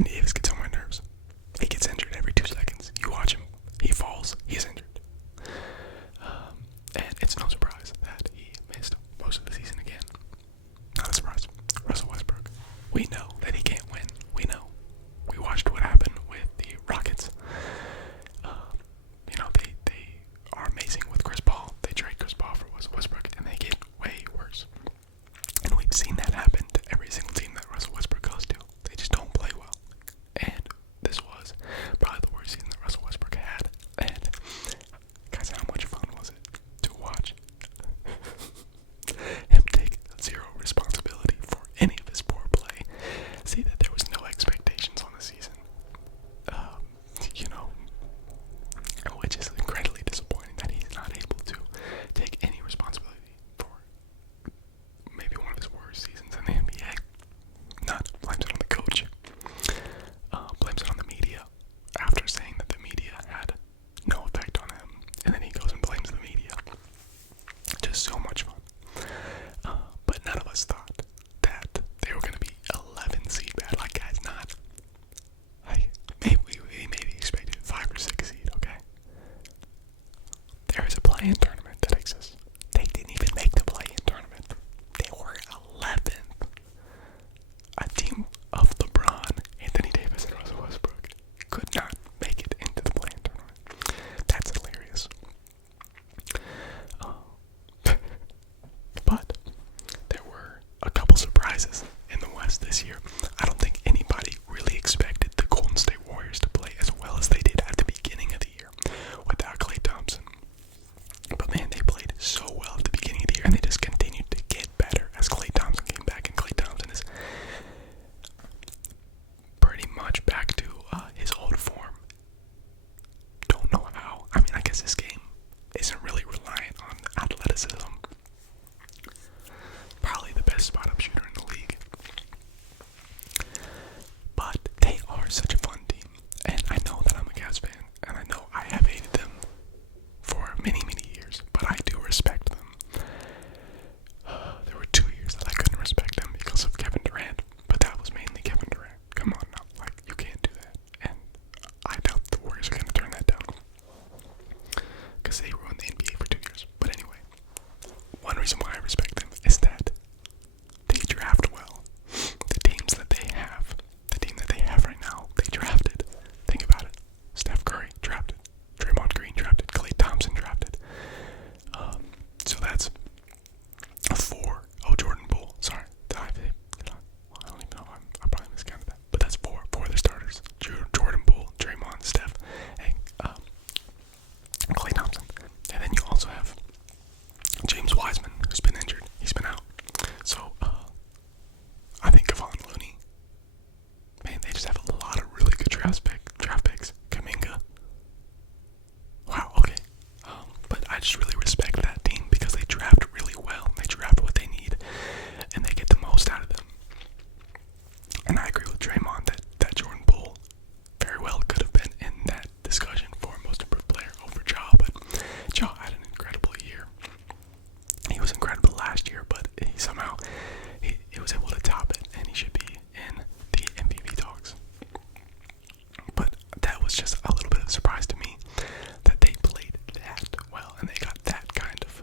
Anthony Davis gets on my nerves. He gets injured every 2 seconds. You watch him, he falls, he's injured. And it's no surprise that he missed most of the season again. Not a surprise. Russell Westbrook. We know that he can't win. We know. We watched what happened with the Rockets. They are amazing with Chris Paul. They trade Chris Paul for Russell Westbrook, and they get way worse. And we've seen that happen to every single team that Russell Westbrook goes to. They just don't play well. And this was probably the worst season that Russell Westbrook had. And guys, how much fun was it to watch him take zero responsibility for any of his poor play? See that there was no expectations on the season. Which is incredibly disappointing that he's not able to take any responsibility for maybe one of his worst seasons in the NBA. Not blames it on the coach. Blames it on the media after saying that the media had no effect on him. And then he goes and blames the media. Just so much fun. But none of us thought that they were going to be 11 seed bad. Like, guys, not. We maybe expected 5 or 6 seed, okay? There is a play-in tournament that exists. They didn't even make the play-in tournament. They were 11th. A team of LeBron, Anthony Davis, and Russell Westbrook could not make it into the play-in tournament. That's hilarious. But there were a couple surprises in the West this year. I don't think anybody really expected the Golden State Warriors to play as well as they did at the beginning of the year without Klay Thompson. But man, they played so well at the beginning of the year, and they just continued to get better as Klay Thompson came back, and Klay Thompson is pretty much back to his old form. Don't know how. I mean, I guess this game isn't really reliant on athleticism. Probably the best spot-up shooter in the league. But they are such a fun team, and I know that I'm a Cavs fan, and I know I have hated them for many, many years, but I do respect them. There were 2 years that I couldn't respect them because of Kevin Durant, but that was mainly Kevin Durant. Come on now, like, you can't do that, and I doubt the Warriors are going to turn that down, because they ruined the NBA for 2 years. But anyway, one reason why I respect them is that they draft well. The teams that they have, the team that they have right now, they drafted. Think about it. Steph Curry drafted. Draymond Green drafted. Klay Thompson drafted. So that's 4. Oh, Jordan Poole. Sorry. I don't even know. I probably miscounted that. But that's 4. 4 of the starters. Jordan Poole, Draymond, Steph, and Klay Thompson. And then you also have James Wiseman, who's been injured. He's been out. So, I think Kevon Looney. Man, they just have a lot of really good draft picks. Kuminga. Wow, okay. But I just really respect that team because they draft really well. They draft what they need, and they get the most out of them. And I agree with Draymond that Jordan Poole very well could have been in that discussion for most improved player over Ja, but Ja had an incredible year. He was incredible last year, but he somehow he was able to top it, and he should be in the MVP talks. But that was just a little bit of a surprise to me that they played that well, and they got that kind of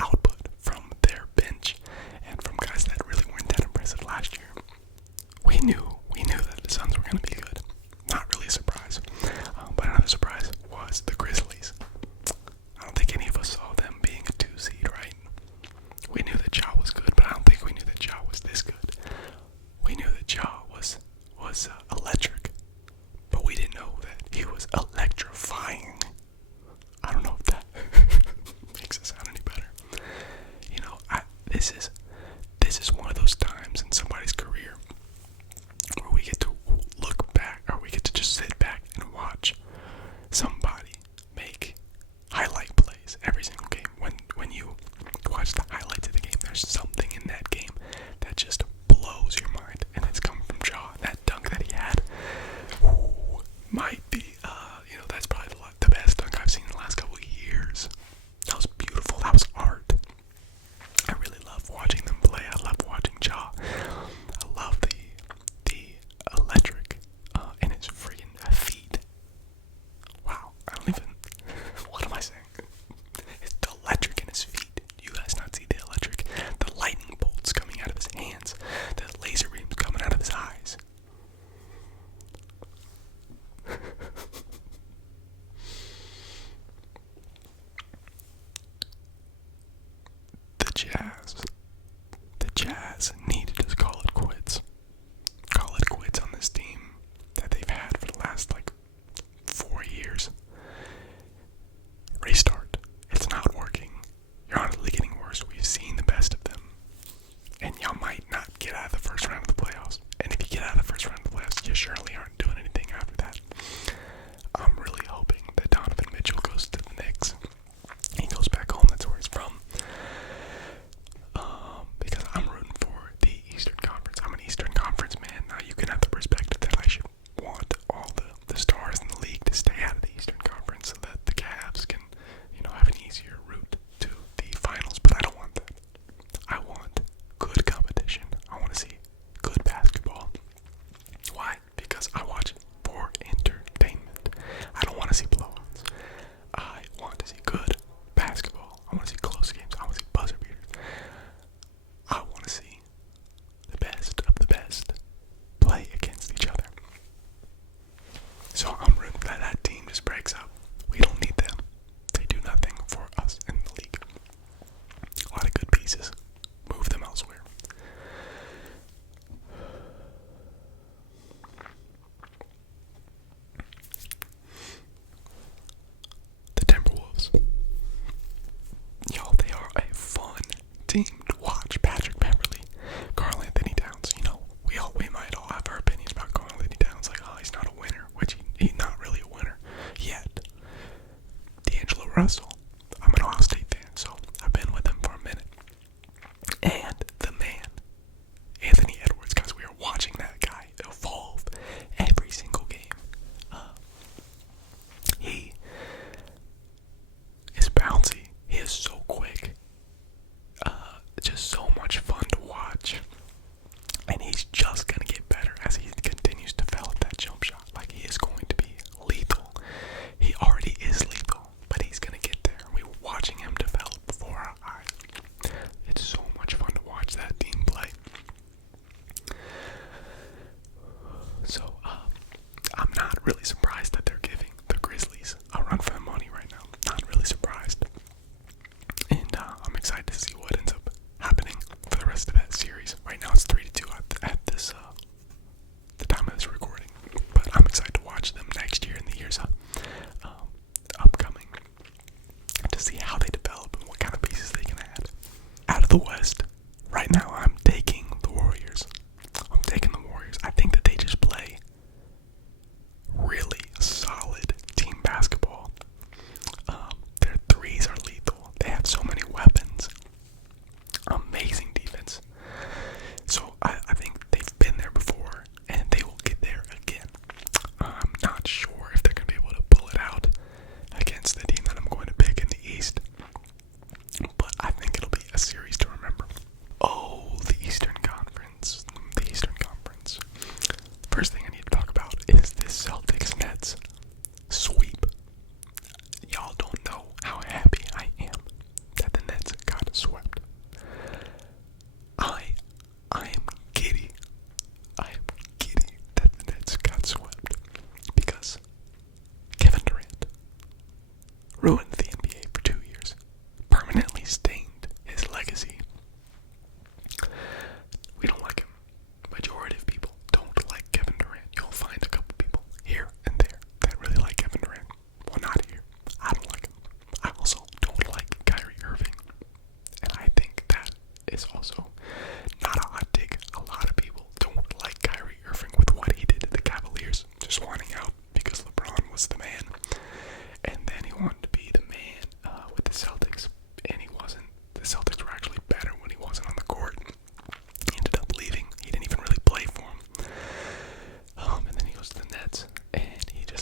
output from their bench and from guys that really weren't that impressive last year. We knew that the Suns were going to be good. Not really a surprise. But another surprise was the Grizzlies. I don't think any of us saw them being a 2 seed, right? We knew that Ja was good, but I don't think we knew that Ja was this good. We knew that Ja was electric, but we didn't know that he was electrifying. I don't know if that makes it sound any better. You know, this is one of those times in somebody's career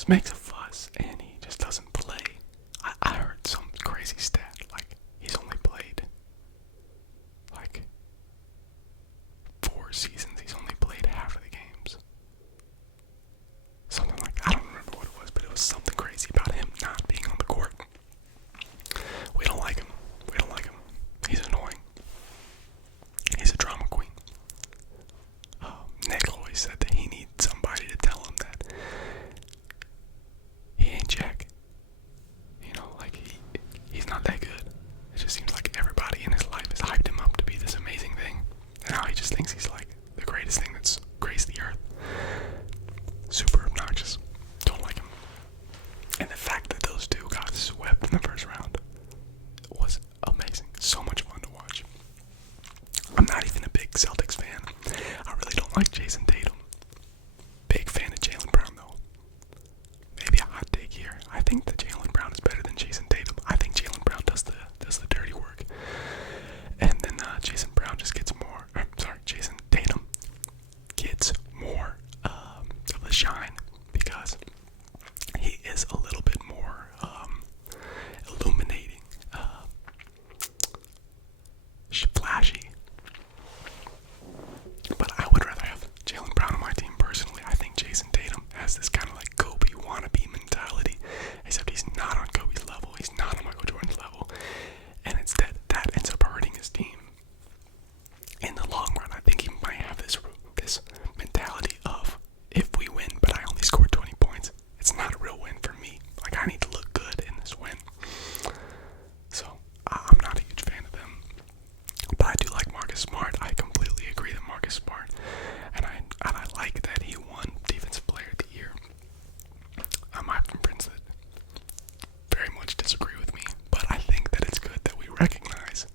just makes a fuss and he just doesn't play. I heard some crazy stat, like he's only played like 4 seasons. He's only played half of the games. Something like that. I don't remember what it was, but it was something crazy about him not being on the court. We don't like him. We don't like him. He's annoying. He's a drama queen. Nick always said that he needs somebody to tell him that he ain't Jack. You know, like he's not that good. It just seems like everybody in his life has hyped him up to be this amazing thing. And now he just thinks he's like the greatest thing that's graced the earth. Super obnoxious. Don't like him. And the fact that those two got swept in the first round was amazing. So much fun to watch. I'm not even a big Celtics fan. I really don't like Jayson Tatum. Big fan of Jaylen Brown though. Maybe a hot take here. I think that Jaylen Brown is better than Jayson Tatum. I think Jaylen Brown does the dirty work. And then Jayson Tatum gets more of the shine because he is a little bit more illuminating, flashy. But I would rather have Jaylen Brown on my team personally. I think Jayson Tatum has this kind of like Kobe wannabe mentality, except he's not on Kobe's level. He's not on Michael Jordan's level. And instead, that ends up hurting his team. In the long run, I think he might have this mentality of, if we win, but I only scored 20 points, it's not a real win for me. Like, I need to look good in this win. So, I'm not a huge fan of them. But I do like Marcus Smart. I completely agree that Marcus Smart, and I like that he won Defensive Player of the Year. I have some friends that very much disagree with me, but I think that it's good that we recognize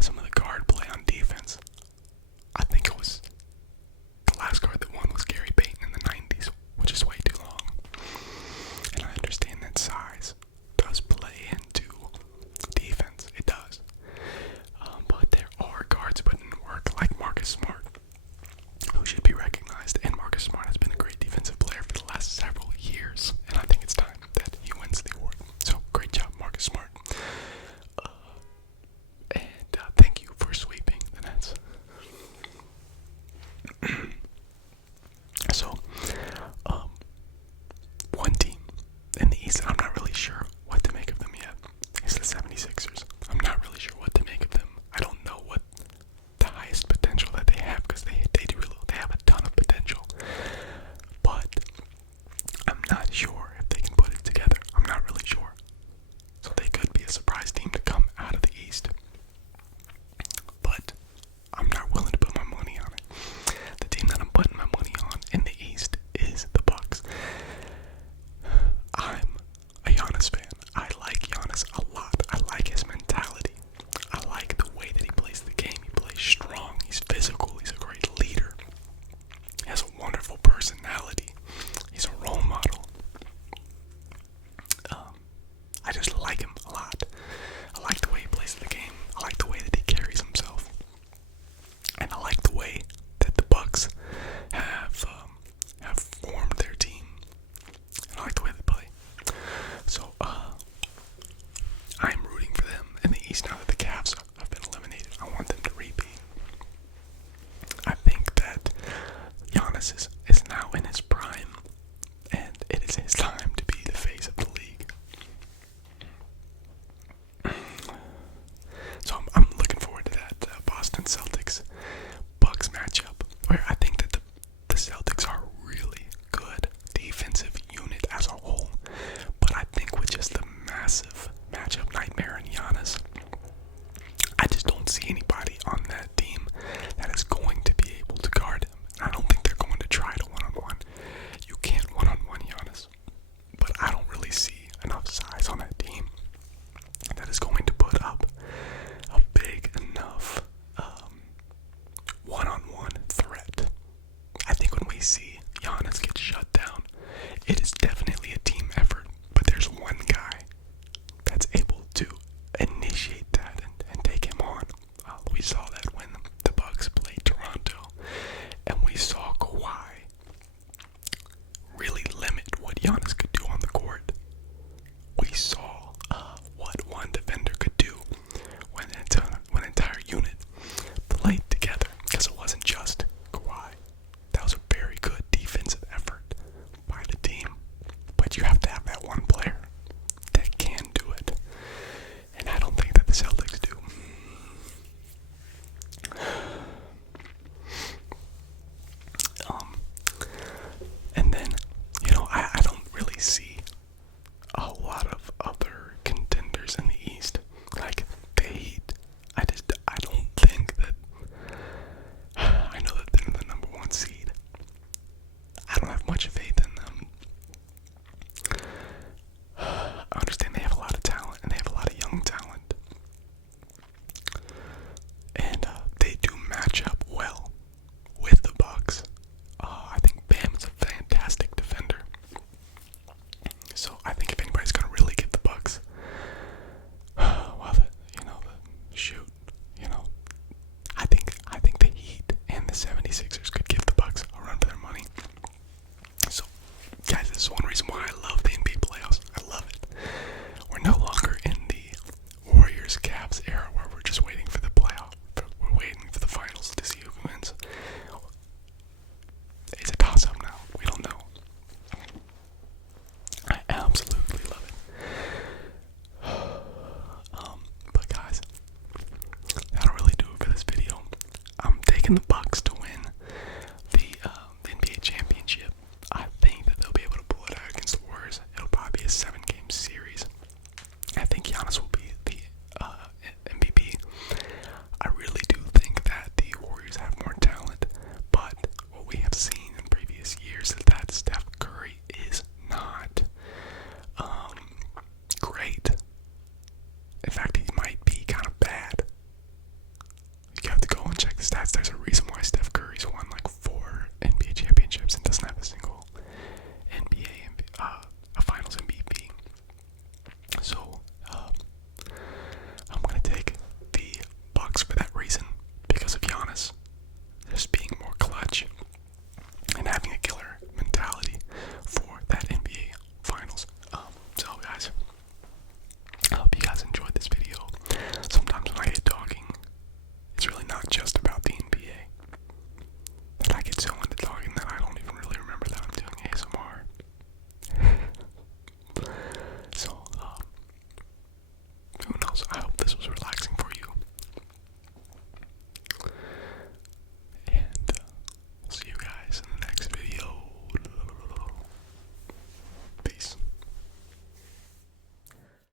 some of the guard play on defense. I think it was the last guard that won was Gary Payton in the 90s, which is way too long. And I understand that size does play into defense. It does. But there are guards putting in work like Marcus Smart, who should be recognized. And Marcus Smart has been a great defensive player for the last several years. And I think it's time that he wins the award. So great job, Marcus Smart. Thank you for sweeping the Nets. So, one team in the East, I'm not really sure what to make of them yet. It's the 76ers. I'm not really sure what to make of them. I don't know what the highest potential that they have, because they have a ton of potential. But I'm not sure if they can put it together. I'm not really sure. So they could be a surprise team to come out of the East. But I'm not willing to put my money on it. The team that I'm putting my money on in the East is the Bucks. I'm a Giannis fan. I like Giannis a lot. I like his mentality. I like the way that he plays the game. He plays strong. He's physical. He's a great leader. He has a wonderful personality. He's a role model. I just like him a lot. I like the way he plays the game. I like the way that he carries himself. And I like the way that the Bucks have formed their team. And I like the way they play. So, I'm rooting for them in the East now that the Cavs have been eliminated. I want them to repeat. I think that Giannis is now in his prime, and it is his time to be the face of the league. So I'm looking forward to that Boston Celtics Bucks matchup, where I think that the Celtics are a really good defensive unit as a whole. But I think with just the massive matchup nightmare in Giannis, I just don't see anybody on that team that is going to be able to guard him. And I don't think they're going to try to one-on-one. You can't one-on-one Giannis. But I don't really see enough size on that team that is going to put up a big enough one-on-one threat. I think when we see Giannis get shut down, it is definitely a team effort, but there's one guy that's able to initiate that and take him on. We saw that when the Bucks played Toronto, and we saw Kawhi really limit what Giannis I hope